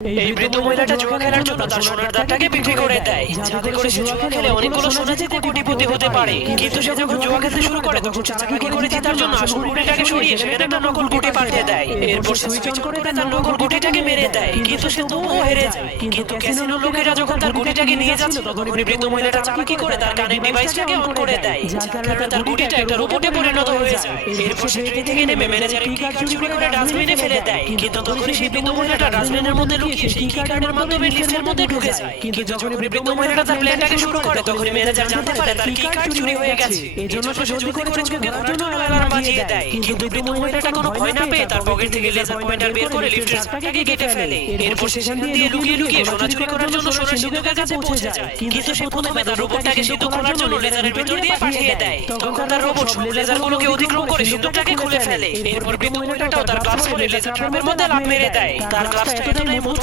এই বৃদ্ধ মহিলাটা জুয়া খেলার জন্য তার সোনার দাঁতটাকে বিক্রি করে দেয়, যাতে করে সে জুয়া খেলে অনেকগুলো সোনা জিতে কোটিপতি হতে পারে। কিন্তু সে যখন জুয়া খেলতে শুরু করে তখন সে চালাকি করে জেতার জন্য আসল গুটিটাকে সরিয়ে সেখানে একটা নকল গুটি পাঠিয়ে দেয়। এরপর সে সুইচ অন করে তার নকল গুটিটাকে মেরে দেয়, কিন্তু সে তবুও হেরে যায়। কিন্তু ক্যাসিনোর লোকেরা যখন তার গুটিটাকে নিয়ে যাচ্ছিল তখন বৃদ্ধ মহিলাটা চালাকি করে তার কানের ডিভাইসটাকে অন করে দেয়, যার কারণে তার গুটিটা একটা রোবটে পরিণত হয়ে যায়। এরপর সে ট্রেন থেকে নেমে ম্যানেজারের কি কার্ড চুরি করে ডাস্টবিনে ফেলে দেয়, কিন্তু তখনই সেই বৃদ্ধ মহিলাটা ডাস্টবিনের মধ্যে লুকিয়ে সেই কি কার্ডের মাধ্যমে লিফটের মধ্যে ঢুকে যায়। কিন্তু যখন বৃদ্ধ মহিলাটা তার প্ল্যানটাকে শুরু করে তখনই ম্যানেজার জানতে পারে তার কি কার্ড চুরি হয়ে গেছে। এজন্য সে জলদি করে চোখকে ধরার জন্য অ্যালার্ম বাজিয়ে দেয়। কিন্তু বৃদ্ধ মহিলাটা কোনো ভয় না পেয়ে তার পকেট থেকে লেজার পয়েন্টার বের করে লিফটের চাকাটাকে কেটে ফেলে। এরপর সেখান দিয়ে লুকিয়ে লুকিয়ে সোনা চুরি করার জন্য সোনার সিন্ধুকের কাছে পৌঁছে যায়। কিন্তু সে প্রথমে তার রোবটটাকে সিন্ধুক খোলার জন্য লেজারের ভিতর দিয়ে পাঠিয়ে দেয়। তখন তার রোবট সব লেজারগুলোকে অতিক্রম করে সিন্ধুকটাকে খুলে ফেলে। এরপর বৃদ্ধ মহিলাটাও তার গ্লাভস পরে লেজার ট্র্যাপের মধ্যে লাফ মেরে দেয়। তার গ্লাভসটা এতটাই মজবুত